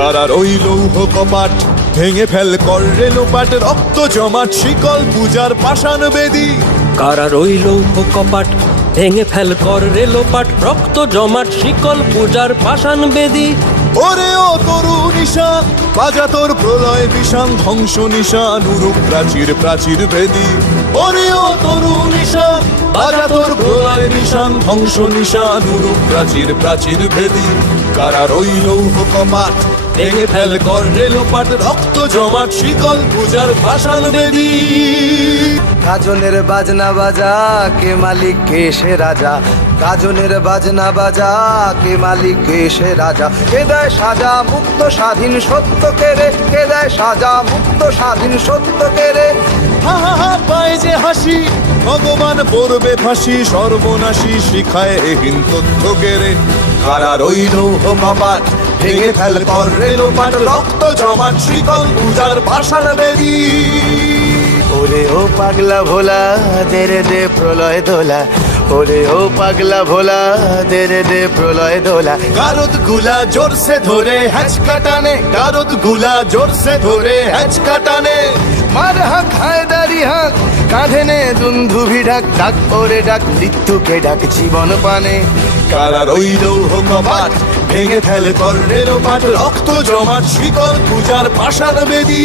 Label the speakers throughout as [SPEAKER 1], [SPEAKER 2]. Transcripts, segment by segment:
[SPEAKER 1] কারার ওই লৌহ কপাট। ভেঙে ফেল কর রেলোপাট রক্ত জমাট, শিকল পূজার পাষাণ কারার
[SPEAKER 2] ওই লৌহ কপাট? ভেঙে ফেল কর রেলোপাট রক্ত জমাট, শিকল পূজার পাষাণ বেদী।
[SPEAKER 1] ওরে ও তরু নিশান বাজা তোর প্রলয় বিষান ধ্বংস নিশান উরুপ প্রাচীর প্রাচীর ভেদি ওরে ও তরু নিশান বাজা তোর প্রলয় নিশান ধ্বংস নিশান উরুপ প্রাচীর প্রাচীর ভেদি কারা রইল কপাট ভেঙে ফেল কর রেলোপাট রক্ত জমাট শীতল পূজার পাষাণ বেদী।
[SPEAKER 3] গাজনের বাজনা বাজা, কে মালিক, কে সে রাজা? গাজনের বাজনা বাজা, কে মালিক, কে সে রাজা? কে দেয় সাজা মুক্ত স্বাধীন সত্য কে রে? কে দেয় সাজা মুক্ত স্বাধীন সত্য কেড়ে
[SPEAKER 1] হা হা হা, পায় যে হাসি, ভগবান পড়বে ফাঁসি, সর্বনাশী শিখায় এহীন তথ্য কেড়ে কারা রইল কপাট, ভেঙে ফেল কর রেলোপাট রক্ত জমাট শিকল পূজার পাষাণ বেদী
[SPEAKER 3] ওরে ও পাগলা ভোলা, দেরে দে প্রলয় দোলা। ওরে ও পাগলা ভোলা, দেরে দে প্রলয় দোলা।
[SPEAKER 1] গারদগুলা জোরসে ধরে হ্যাচ কাটানে, গারদগুলা জোরসে ধরে হ্যাচ কাটানে।
[SPEAKER 3] মার হাক হায়দারি হাক, কাঁধে নে দুন্ধুভি ডাক ডাক ওরে ডাক মৃত্যুকে ডাক জীবন পানে।
[SPEAKER 1] কারা রইল কপাট ভেঙে ফেল কর রেলোপাট রক্ত জমাট শিকল পূজার পাষাণ বেদী।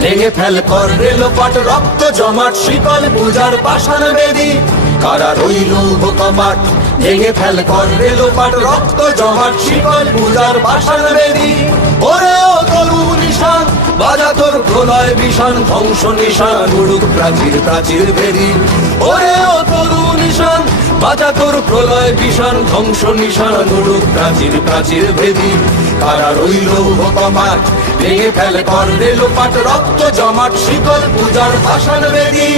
[SPEAKER 1] ভেঙে ফেল কর রেলোপাট রক্ত জমাট, শিকল পূজার পাষাণ বেদি। কারা রইল কপাট ভেঙে ফেল কর রেলোপাট রক্ত জমাট, শিকল পূজার পাষাণ বেদি। ওরে ও তরু নিশান, বাজা তোর প্রলয় বিষান, ধ্বংস নিশান, উড়ুক প্রাচীর প্রাচীর বেদী। ওরে ও নিশান বাজা তোর প্রলয় বিশাল ধ্বংস নিশান, নুরুক প্রাচীর প্রাচীর ভেদি। কারা রইল কপাট ভেঙে ফেল কর রেলোপাট রক্ত জমাট শীতল পূজার ভাষণ বেদি।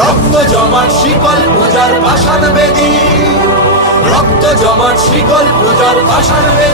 [SPEAKER 1] রক্ত জমাট শীতল পূজার ভাষণ বেদি। রক্ত জমাট শীতল পূজার ভাষণ বেদী।